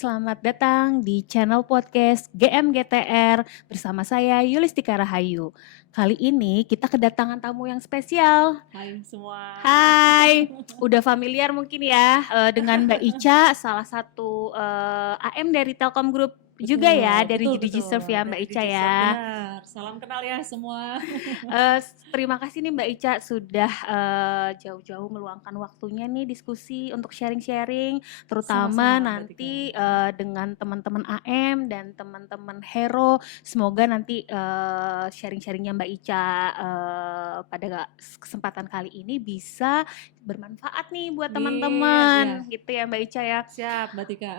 selamat datang di channel podcast GMGTR bersama saya Yulistika Rahayu. Kali ini kita kedatangan tamu yang spesial. Hai semua. Hai, udah familiar mungkin ya dengan Mbak Ica, salah satu AM dari Telkom Group juga ya, dari Digiserve ya Mbak Ica ya. Benar, salam kenal ya semua. Terima kasih nih Mbak Ica sudah jauh-jauh meluangkan waktunya nih diskusi untuk sharing-sharing, terutama Sama-sama, nanti dengan teman-teman AM dan teman-teman Hero. Semoga nanti sharing-sharingnya Mbak Ica pada kesempatan kali ini bisa bermanfaat nih buat teman-teman, gitu ya Mbak Ica ya. Siap Mbak Tika.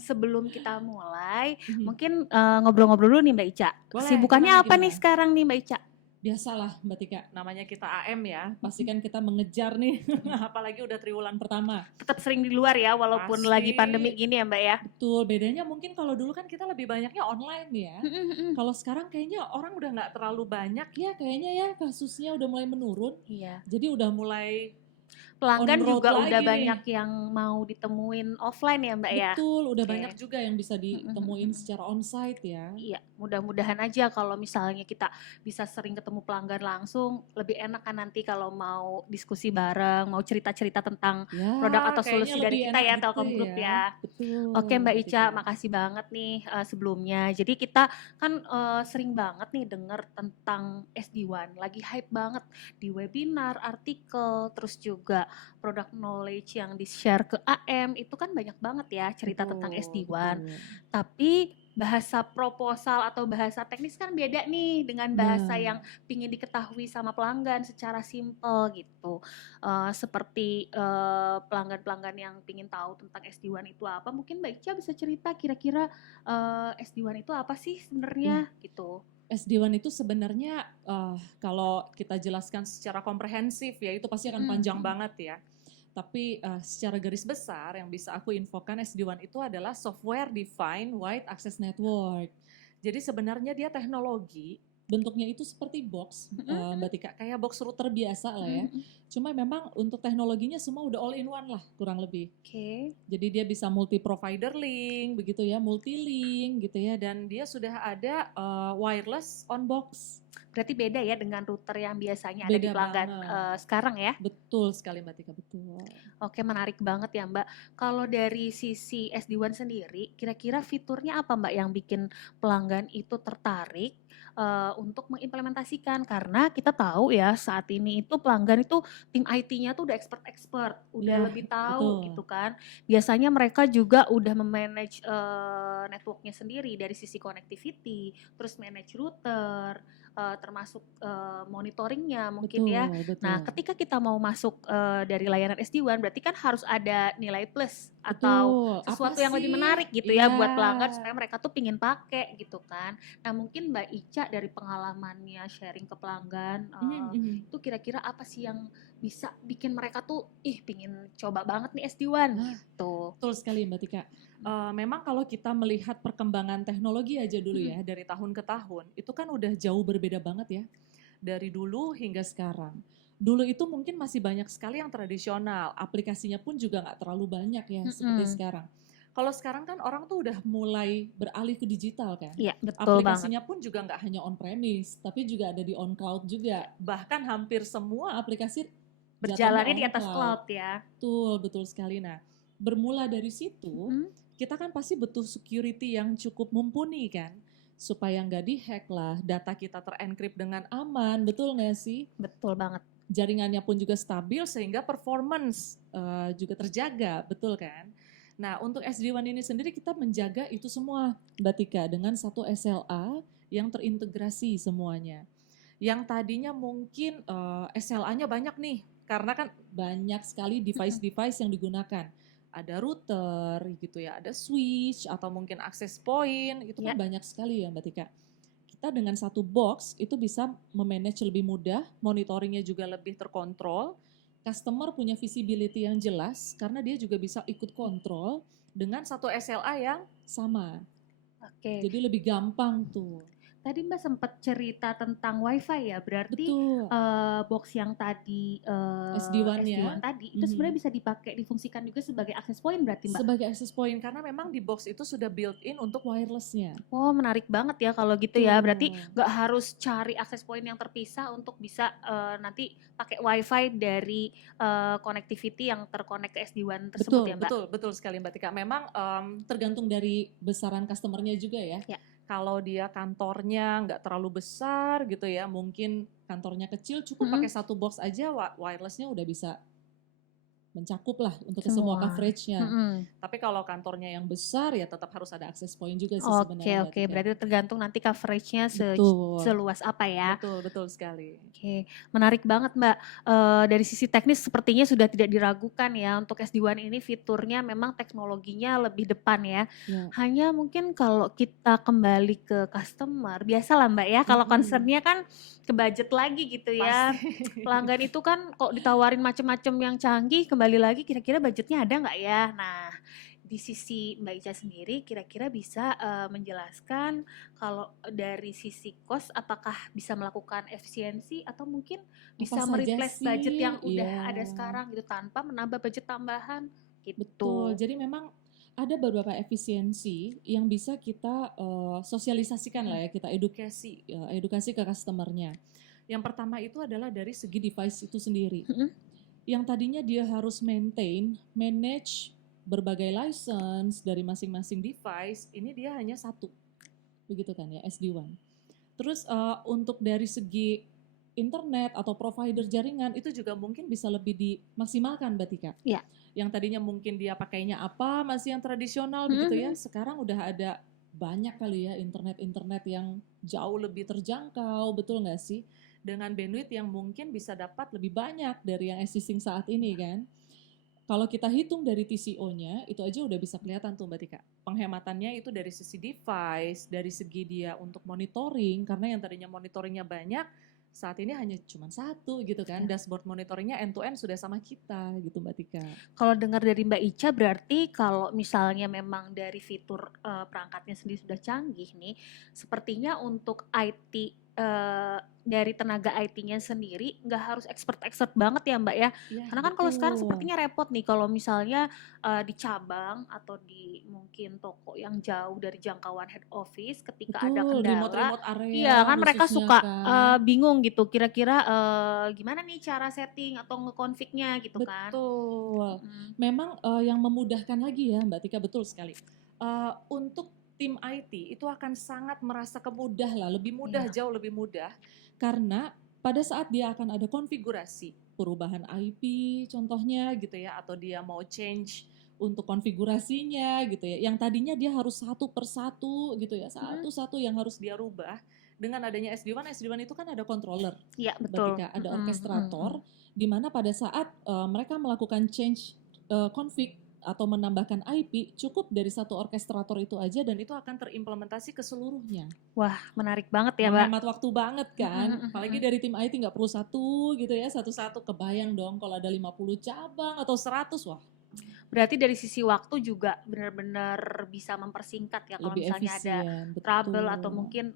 Sebelum kita mulai, mungkin ngobrol-ngobrol dulu nih Mbak Ica. Boleh, Kesibukannya gimana, apa nih sekarang nih Mbak Ica? Biasalah Mbak Tika, namanya kita AM ya, pastikan kita mengejar nih, apalagi udah triwulan pertama. Tetap sering di luar ya, walaupun lagi pandemi gini ya Mbak ya. Betul, bedanya mungkin kalau dulu kan kita lebih banyaknya online ya. Kalau sekarang kayaknya orang udah nggak terlalu banyak ya, kayaknya ya kasusnya udah mulai menurun. Iya. Jadi udah mulai pelanggan juga udah lagi banyak yang mau ditemuin offline ya Mbak ya. Betul, udah banyak juga yang bisa ditemuin secara onsite ya. Iya, mudah-mudahan aja kalau misalnya kita bisa sering ketemu pelanggan langsung, lebih enak kan nanti kalau mau diskusi bareng, mau cerita-cerita tentang produk atau solusi dari kita ya Telkom Group ya. Betul. Oke Mbak Ica, makasih banget nih sebelumnya. Jadi kita kan sering banget nih denger tentang SD1, lagi hype banget di webinar, artikel, terus juga product knowledge yang di-share ke AM, itu kan banyak banget ya cerita tentang SD1. Tapi bahasa proposal atau bahasa teknis kan beda nih dengan bahasa yang pingin diketahui sama pelanggan secara simple gitu. Seperti pelanggan-pelanggan yang pingin tahu tentang SD1 itu apa, mungkin Mbak Ica bisa cerita kira-kira SD1 itu apa sih sebenarnya gitu. SD1 itu sebenarnya kalau kita jelaskan secara komprehensif ya itu pasti akan panjang banget ya. Tapi secara garis besar yang bisa aku infokan SD1 itu adalah Software Defined Wide Access Network. Jadi sebenarnya dia teknologi, bentuknya itu seperti box, Mbak Tika, kayak box router biasa lah ya. Cuma memang untuk teknologinya semua udah all in one lah kurang lebih. Jadi dia bisa multi provider link, begitu ya, multi link gitu ya, dan dia sudah ada wireless on box. Berarti beda ya dengan router yang biasanya ada di pelanggan sekarang ya? Betul sekali Mbak Tika, betul. Oke, menarik banget ya Mbak. Kalau dari sisi SD1 sendiri, kira-kira fiturnya apa Mbak yang bikin pelanggan itu tertarik untuk mengimplementasikan? Karena kita tahu ya saat ini itu pelanggan itu tim IT-nya tuh udah expert, udah lebih tahu gitu kan. Biasanya mereka juga udah memanage networknya sendiri dari sisi connectivity, terus manage router, termasuk monitoringnya mungkin ya. Nah, ketika kita mau masuk dari layanan SD1 berarti kan harus ada nilai plus atau sesuatu yang lebih menarik gitu ya buat pelanggan supaya mereka tuh pingin pakai gitu kan. Nah, mungkin Mbak Ica dari pengalamannya sharing ke pelanggan itu kira-kira apa sih yang bisa bikin mereka tuh pingin coba banget nih SD1 gitu. Betul sekali Mbak Tika. Memang kalau kita melihat perkembangan teknologi aja dulu ya dari tahun ke tahun, itu kan udah jauh berbeda banget ya dari dulu hingga sekarang. Dulu itu mungkin masih banyak sekali yang tradisional, aplikasinya pun juga nggak terlalu banyak ya seperti sekarang. Kalau sekarang kan orang tuh udah mulai beralih ke digital kan. Iya, betul aplikasinya banget. pun juga nggak hanya on premise, tapi juga ada di on cloud juga. Bahkan hampir semua aplikasi berjalannya di atas cloud ya. Betul sekali. Nah, bermula dari situ, kita kan pasti butuh security yang cukup mumpuni kan, supaya nggak dihack lah, data kita terencrypt dengan aman, betul nggak sih? Betul banget. Jaringannya pun juga stabil sehingga performance juga terjaga, betul kan? Nah, untuk SD1 ini sendiri kita menjaga itu semua, Mbak Tika, dengan satu SLA yang terintegrasi semuanya. Yang tadinya mungkin SLA-nya banyak nih, karena kan banyak sekali device-device yang digunakan. Ada router gitu ya, ada switch atau mungkin access point, itu kan banyak sekali ya Mbak Tika. Kita dengan satu box itu bisa memanage lebih mudah, monitoringnya juga lebih terkontrol, customer punya visibility yang jelas karena dia juga bisa ikut kontrol dengan satu SLA yang sama. Jadi lebih gampang tuh. Tadi Mbak sempat cerita tentang WiFi ya, berarti Betul, box yang tadi SD-WAN ya. SD-WAN tadi itu sebenarnya Mhm. bisa dipakai difungsikan juga sebagai access point berarti Mbak? Sebagai access point karena memang di box itu sudah built-in untuk wirelessnya. Oh menarik banget ya kalau gitu ya, berarti Betul. nggak harus cari access point yang terpisah untuk bisa nanti pakai WiFi dari connectivity yang terkonek ke SD-WAN tersebut Betul, ya Mbak? betul, betul sekali Mbak Tika. Memang tergantung dari besaran customer-nya juga ya. Ya. Kalau dia kantornya nggak terlalu besar gitu ya, mungkin kantornya kecil, cukup pakai Mm-mm. satu box aja wirelessnya udah bisa mencakup lah untuk ke semua Semua. coverage-nya. Mm-mm. Tapi kalau kantornya yang besar ya tetap harus ada access point juga sih Oke sebenarnya Mbak oke, Tika. berarti tergantung nanti coveragenya Betul, seluas apa ya. betul, betul sekali. Oke, menarik banget Mbak. Dari sisi teknis sepertinya sudah tidak diragukan ya untuk SD-WAN ini fiturnya memang teknologinya lebih depan ya. Ya. Hanya mungkin kalau kita kembali ke customer, biasalah Mbak ya kalau Mm-mm. concernnya kan ke budget lagi gitu ya. Pasti. Pelanggan itu kan kok ditawarin macam-macam yang canggih, kembali lagi kira-kira budgetnya ada nggak ya? Nah, di sisi Mbak Ica sendiri kira-kira bisa menjelaskan kalau dari sisi cost apakah bisa melakukan efisiensi atau mungkin Apa bisa saja mereplace budget yang sih? udah Iya. ada sekarang gitu tanpa menambah budget tambahan Betul, gitu. jadi memang ada beberapa efisiensi yang bisa kita sosialisasikan Mm, lah ya, kita edukasi ke customernya. Yang pertama itu adalah dari segi device itu sendiri. mm, Yang tadinya dia harus manage berbagai license dari masing-masing device, ini dia hanya satu, begitu kan ya, SD-WAN. Terus untuk dari segi internet atau provider jaringan itu juga mungkin bisa lebih dimaksimalkan Mbak Tika. Ya. Yang tadinya mungkin dia pakainya apa masih yang tradisional begitu ya, mm, sekarang udah ada banyak kali ya internet yang jauh lebih terjangkau, betul nggak sih? Dengan bandwidth yang mungkin bisa dapat lebih banyak dari yang existing saat ini kan. Kalau kita hitung dari TCO-nya, itu aja udah bisa kelihatan tuh Mbak Tika. Penghematannya itu dari sisi device, dari segi dia untuk monitoring, karena yang tadinya monitoringnya banyak, saat ini hanya cuma satu gitu kan. Ya. Dashboard monitoringnya end to end sudah sama kita gitu Mbak Tika. Kalau dengar dari Mbak Ica berarti kalau misalnya memang dari fitur perangkatnya sendiri sudah canggih nih, sepertinya untuk IT dari tenaga IT-nya sendiri nggak harus expert-expert banget ya Mbak ya. Iya Karena kan kalau sekarang betul. sepertinya repot nih kalau misalnya di cabang atau di mungkin toko yang jauh dari jangkauan head office ketika ada Betul, kendala, remote-remote area iya kan mereka khususnya suka kan. bingung gitu kira-kira gimana nih cara setting atau nge-config-nya gitu kan. Betul. Mm. Memang yang memudahkan lagi ya Mbak Tika, betul sekali. Untuk tim IT itu akan sangat merasa kemudah lah, lebih mudah, Iya. jauh lebih mudah. Karena pada saat dia akan ada konfigurasi, perubahan IP contohnya gitu ya, atau dia mau change untuk konfigurasinya gitu ya, yang tadinya dia harus satu persatu gitu ya, satu-satu yang harus dia rubah. Dengan adanya SD-WAN itu kan ada controller, Iya Mbak betul. Tika, ada Mm, mm, mm. orkestrator, di mana pada saat mereka melakukan change config atau menambahkan IP, cukup dari satu orkestrator itu aja dan itu akan terimplementasi ke seluruhnya. Wah menarik banget ya Mbak. Menghemat waktu banget Mm, mm, kan, mm, apalagi mm. dari tim IT nggak perlu satu gitu ya, satu-satu, kebayang dong kalau ada 50 cabang atau 100, wah Berarti dari sisi waktu juga benar-benar bisa mempersingkat ya kalau lebih misalnya ada efisien, trouble atau betul. mungkin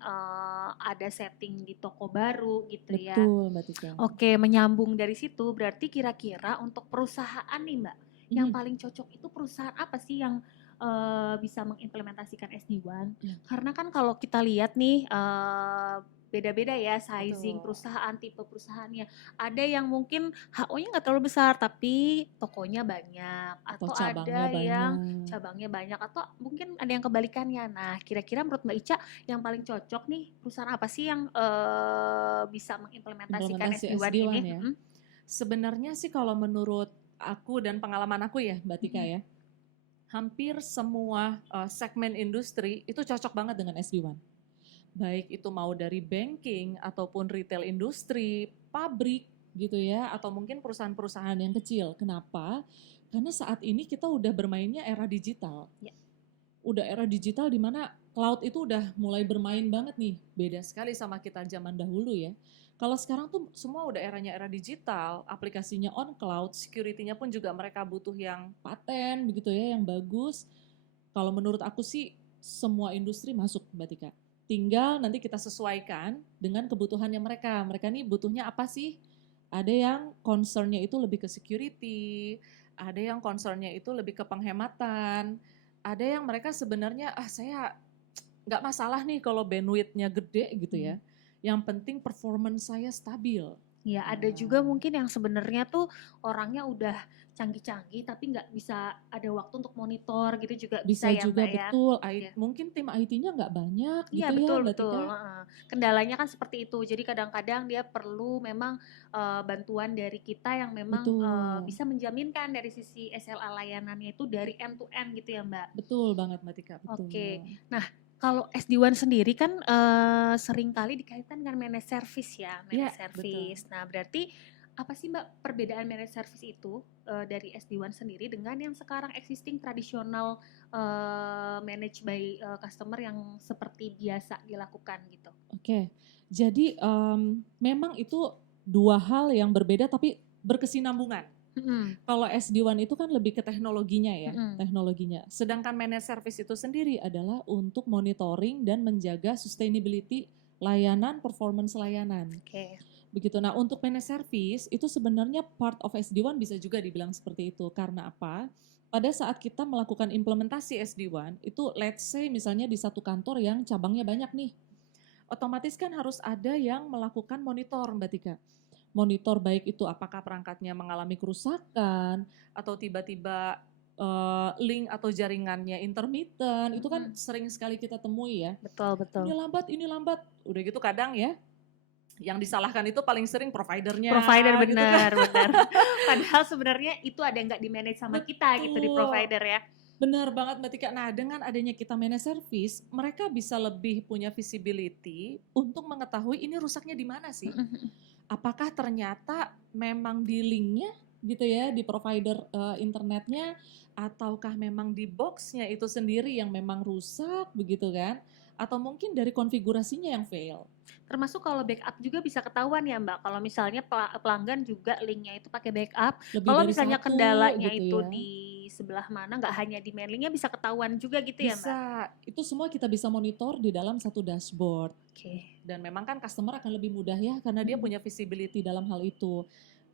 ada setting di toko baru gitu ya. Betul Mbak Tika. Oke, menyambung dari situ berarti kira-kira untuk perusahaan nih Mbak, yang Mhm. paling cocok itu perusahaan apa sih yang bisa mengimplementasikan SD-WAN? Ya. Karena kan kalau kita lihat nih beda-beda ya sizing Betul. perusahaan, tipe perusahaannya. Ada yang mungkin HO-nya nggak terlalu besar tapi tokonya banyak, Atau atau cabangnya ada yang banyak. cabangnya banyak, atau mungkin ada yang kebalikannya. Nah, kira-kira menurut Mbak Ica yang paling cocok nih perusahaan apa sih yang bisa mengimplementasikan Implementasi SD-WAN ini? SD-WAN ya. Sebenarnya sih kalau menurut aku dan pengalaman aku ya Mbak Tika ya, hampir semua segmen industri itu cocok banget dengan SD-WAN. Baik itu mau dari banking ataupun retail industri, pabrik gitu ya, atau mungkin perusahaan-perusahaan yang kecil. Kenapa? Karena saat ini kita udah bermainnya era digital. Ya. Udah era digital di mana cloud itu udah mulai bermain banget nih. Beda sekali sama kita zaman dahulu ya. Kalau sekarang tuh semua udah eranya era digital, aplikasinya on cloud, security-nya pun juga mereka butuh yang paten begitu ya, yang bagus. Kalau menurut aku sih semua industri masuk Mbak Tika. tinggal nanti kita sesuaikan dengan kebutuhannya mereka. Mereka nih butuhnya apa sih? Ada yang concernnya itu lebih ke security, ada yang concernnya itu lebih ke penghematan, ada yang mereka sebenarnya saya nggak masalah nih kalau bandwidth-nya gede gitu ya. Yang penting performance saya stabil. Ya, ada juga mungkin yang sebenarnya tuh orangnya udah canggih-canggih tapi nggak bisa ada waktu untuk monitor gitu juga bisa Bisa ya juga Mbak ya. betul, Iya. mungkin tim IT-nya nggak banyak Iya gitu ya betul Mbak betul, Tika. heeh. Kendalanya kan seperti itu. Jadi kadang-kadang dia perlu memang bantuan dari kita yang memang Betul, bisa menjaminkan dari sisi SLA layanannya itu dari end to end gitu ya Mbak. betul banget Mbak Tika, Oke. betul. Nah, kalau SD1 sendiri kan seringkali dikaitkan dengan managed service ya, Iya, managed betul. service. Nah, berarti apa sih Mbak perbedaan managed service itu dari SD1 sendiri dengan yang sekarang existing tradisional managed by customer yang seperti biasa dilakukan gitu? Oke, jadi memang itu dua hal yang berbeda tapi berkesinambungan. Mhm, Kalau SD1 itu kan lebih ke teknologinya ya, mhm. teknologinya. Sedangkan managed service itu sendiri adalah untuk monitoring dan menjaga sustainability layanan, performance layanan. Oke. Begitu. Nah, untuk managed service itu sebenarnya part of SD1 bisa juga dibilang seperti itu. Karena apa? Pada saat kita melakukan implementasi SD1, itu let's say misalnya di satu kantor yang cabangnya banyak nih. Otomatis kan harus ada yang melakukan monitor Mbak Tika. Monitor baik itu apakah perangkatnya mengalami kerusakan atau tiba-tiba link atau jaringannya intermittent, itu kan Mhm. sering sekali kita temui ya. Betul, betul. Ini lambat. Udah gitu kadang ya yang disalahkan itu paling sering providernya Provider gitu kan. benar, benar. Padahal sebenarnya itu ada yang nggak di-manage sama kita gitu di Betul, provider ya. benar banget Mbak Tika. Nah dengan adanya kita managed service, mereka bisa lebih punya visibility untuk mengetahui ini rusaknya di mana sih. Mhm, mhm. Apakah ternyata memang di linknya gitu ya, di provider internetnya, ataukah memang di boxnya itu sendiri yang memang rusak begitu kan. Atau mungkin dari konfigurasinya yang fail. Termasuk kalau backup juga bisa ketahuan ya Mbak, kalau misalnya pelanggan juga linknya itu pakai backup, Lebih kalau dari misalnya satu kendalanya gitu itu ya. di sebelah mana, nggak hanya di main linknya bisa ketahuan juga gitu ya Mbak? Bisa, itu semua kita bisa monitor di dalam satu dashboard. Oke. Dan memang kan customer akan lebih mudah ya karena dia punya visibility dalam hal itu.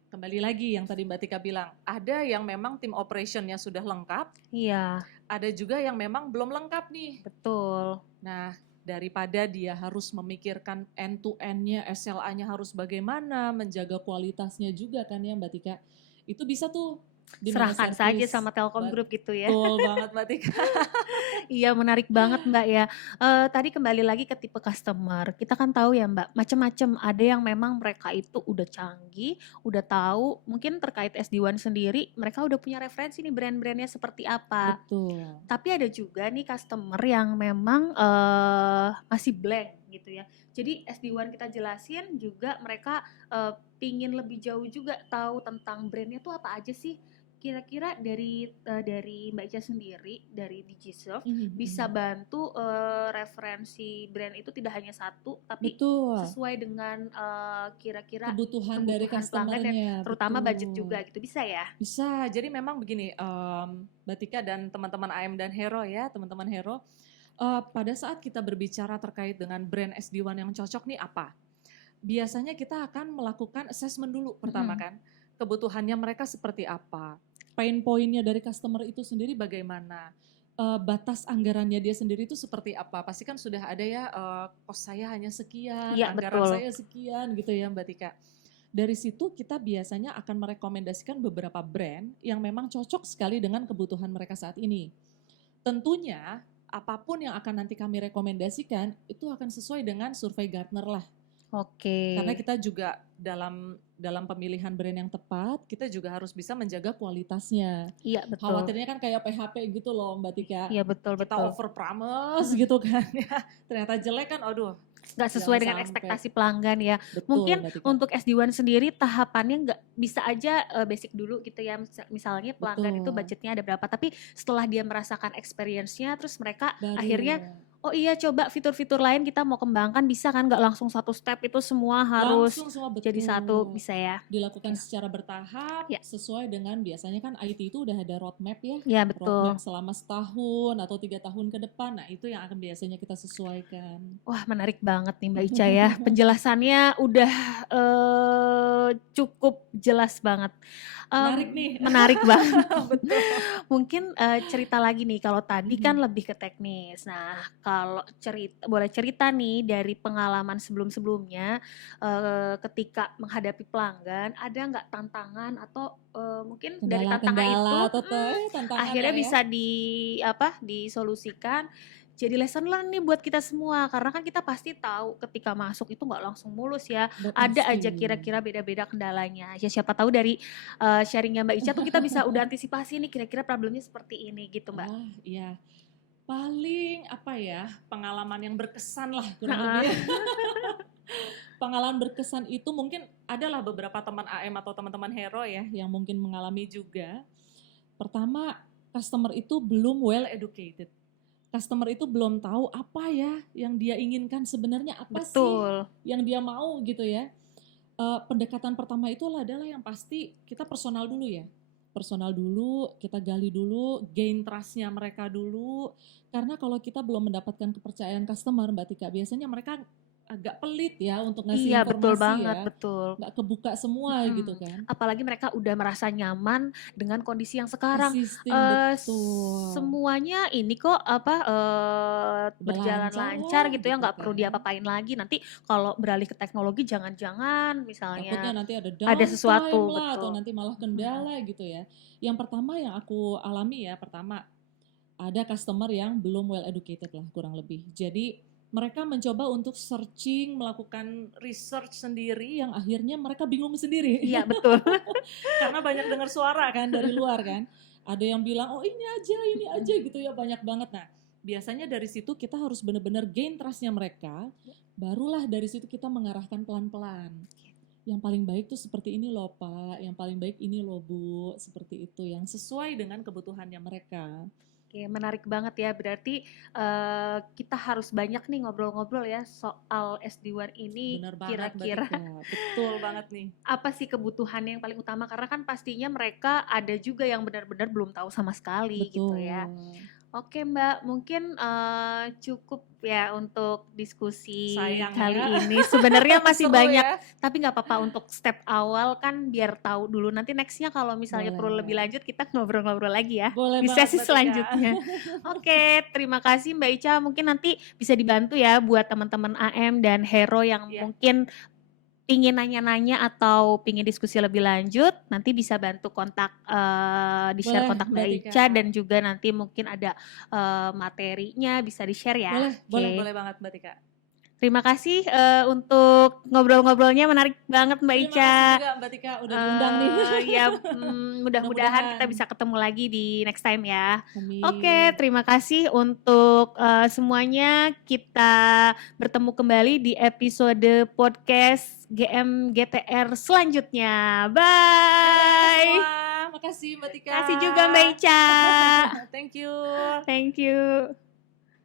Kembali lagi yang tadi Mbak Tika bilang, ada yang memang tim operationnya sudah lengkap, Iya, ada juga yang memang belum lengkap nih. betul. Nah, daripada dia harus memikirkan end to end-nya, SLA-nya harus bagaimana, menjaga kualitasnya juga kan ya Mbak Tika. Itu bisa tuh di managed Serahkan saja service. sama Telkom Group gitu ya. Betul banget Mbak Tika. Iya menarik banget Mbak ya. Tadi kembali lagi ke tipe customer, kita kan tahu ya Mbak, macam-macam. Ada yang memang mereka itu udah canggih, udah tahu, mungkin terkait SD1 sendiri, mereka udah punya referensi nih brand-brandnya seperti apa. Betul. Tapi ada juga nih customer yang memang masih blank gitu ya. Jadi SD1 kita jelasin juga mereka pingin lebih jauh juga tahu tentang brandnya tuh apa aja sih. Kira-kira dari Mbak Ica sendiri dari DigiServe bisa bantu referensi brand itu tidak hanya satu tapi Betul. sesuai dengan kira-kira Kebutuhan dari kebutuhan pelanggan dan customer-nya. terutama budget Betul. juga gitu, bisa ya? Bisa, jadi memang begini, Mbak Tika dan teman-teman AM dan Hero ya, teman-teman Hero, pada saat kita berbicara terkait dengan brand SD1 yang cocok nih apa? Biasanya kita akan melakukan assessment dulu pertama Mhm. kan, kebutuhannya mereka seperti apa, pain point-nya dari customer itu sendiri bagaimana, batas anggarannya dia sendiri itu seperti apa, pasti kan sudah ada ya, kos saya hanya sekian, Iya anggaran betul. saya sekian gitu ya Mbak Tika. Dari situ kita biasanya akan merekomendasikan beberapa brand yang memang cocok sekali dengan kebutuhan mereka saat ini. Tentunya apapun yang akan nanti kami rekomendasikan itu akan sesuai dengan survei Gartner lah. Oke. Karena kita juga dalam pemilihan brand yang tepat, kita juga harus bisa menjaga kualitasnya. Iya betul. Khawatirnya kan kayak PHP gitu loh Mbak Tika. Iya betul Kita betul. over promise gitu kan ya. Ternyata jelek kan, aduh. Nggak sesuai dengan Jangan sampai. ekspektasi pelanggan ya. Betul Mungkin Mbak Tika. untuk SD1 sendiri tahapannya nggak bisa aja basic dulu gitu ya. Misalnya pelanggan itu Betul. budgetnya ada berapa, tapi setelah dia merasakan experience-nya terus mereka Baru. akhirnya Oh iya, coba fitur-fitur lain kita mau kembangkan bisa kan? Nggak langsung satu step itu semua harus Langsung semua, jadi satu, betul. bisa ya? Dilakukan Oke. secara bertahap Ya, sesuai dengan biasanya kan IT itu udah ada roadmap ya. ya betul. Roadmap selama setahun atau 3 tahun ke depan. Nah itu yang akan biasanya kita sesuaikan. Wah, menarik banget nih Mbak Ica ya. Penjelasannya udah cukup jelas banget. Menarik nih. Menarik banget. Betul. Mungkin cerita lagi nih, kalau tadi kan Mhm. lebih ke teknis. Nah, kalau boleh cerita nih dari pengalaman sebelum-sebelumnya ketika menghadapi pelanggan, ada nggak tantangan atau mungkin dari tantangan Kendala-kendala itu atau tantangan akhirnya lah ya. bisa disolusikan jadi lesson learn nih buat kita semua, karena kan kita pasti tahu ketika masuk itu nggak langsung mulus ya, ada Pasti. aja kira-kira beda-beda kendalanya. Ya siapa tahu dari sharingnya Mbak Ica tuh kita bisa udah antisipasi nih kira-kira problemnya seperti ini gitu Mbak. Ah, iya. Paling apa ya, pengalaman yang berkesan lah kurang Heeh. lebih. Pengalaman berkesan itu mungkin adalah beberapa teman AM atau teman-teman hero ya yang mungkin mengalami juga. Pertama, customer itu belum well educated. Customer itu belum tahu apa ya yang dia inginkan, sebenarnya apa sih Betul. yang dia mau gitu ya. Pendekatan pertama itu adalah yang pasti kita personal dulu ya. Personal dulu, kita gali dulu, gain trust-nya mereka dulu. Karena kalau kita belum mendapatkan kepercayaan customer, Mbak Tika, biasanya mereka agak pelit ya untuk ngasih Iya betul informasi banget, ya. betul. Nggak kebuka semua gitu kan. Apalagi mereka udah merasa nyaman dengan kondisi yang sekarang. Existing, betul. Semuanya ini kok Udah berjalan lancar lancar lah gitu ya, gitu nggak perlu kan. diapa-apain lagi. Nanti kalau beralih ke teknologi jangan-jangan Takutnya misalnya nanti ada ada downtime sesuatu, lah atau betul. nanti malah kendala gitu ya. Yang pertama yang aku alami ya, pertama ada customer yang belum well educated lah kurang lebih. Jadi mereka mencoba untuk searching, melakukan research sendiri yang akhirnya mereka bingung sendiri. Iya betul. Karena banyak dengar suara kan dari luar kan. Ada yang bilang, oh ini aja gitu ya, banyak banget. Nah biasanya dari situ kita harus benar-benar gain trust-nya mereka, barulah dari situ kita mengarahkan pelan-pelan. Yang paling baik tuh seperti ini loh Pak, yang paling baik ini loh Bu, seperti itu, yang sesuai dengan kebutuhannya mereka. Oke, menarik banget ya. Berarti kita harus banyak nih ngobrol-ngobrol ya soal SD1 ini. Benar banget Mbak Kira-kira Tika, betul banget nih. apa sih kebutuhannya yang paling utama? Karena kan pastinya mereka ada juga yang benar-benar belum tahu sama sekali gitu ya. Betul. Oke Mbak, mungkin cukup ya untuk diskusi Sayang kali ya. ini. Sebenarnya masih Seru banyak, ya. tapi nggak apa-apa untuk step awal kan biar tahu dulu. Nanti nextnya kalau misalnya perlu lebih Boleh. lanjut kita ngobrol-ngobrol lagi ya Boleh di banget sesi Mbak Tika. selanjutnya. Oke, terima kasih Mbak Ica. Mungkin nanti bisa dibantu ya buat teman-teman AM dan Hero yang Iya, mungkin pingin nanya-nanya atau pingin diskusi lebih lanjut, nanti bisa bantu kontak di-share boleh kontak Mbak Mbak Tika. Ica dan juga nanti mungkin ada materinya bisa di-share ya. Boleh banget Mbak Tika. Terima kasih untuk ngobrol-ngobrolnya, menarik banget Mbak Terima Ica. kasih juga Mbak Tika udah diundang nih. Ya, mudah-mudahan kita Mudah-mudahan. bisa ketemu lagi di next time ya. Oke, Amin. terima kasih untuk semuanya. Kita bertemu kembali di episode podcast GM GTR selanjutnya. Dadah Bye. semua. Makasih Mbak Tika. Kasih juga Mbak Ica. Thank you. Thank you.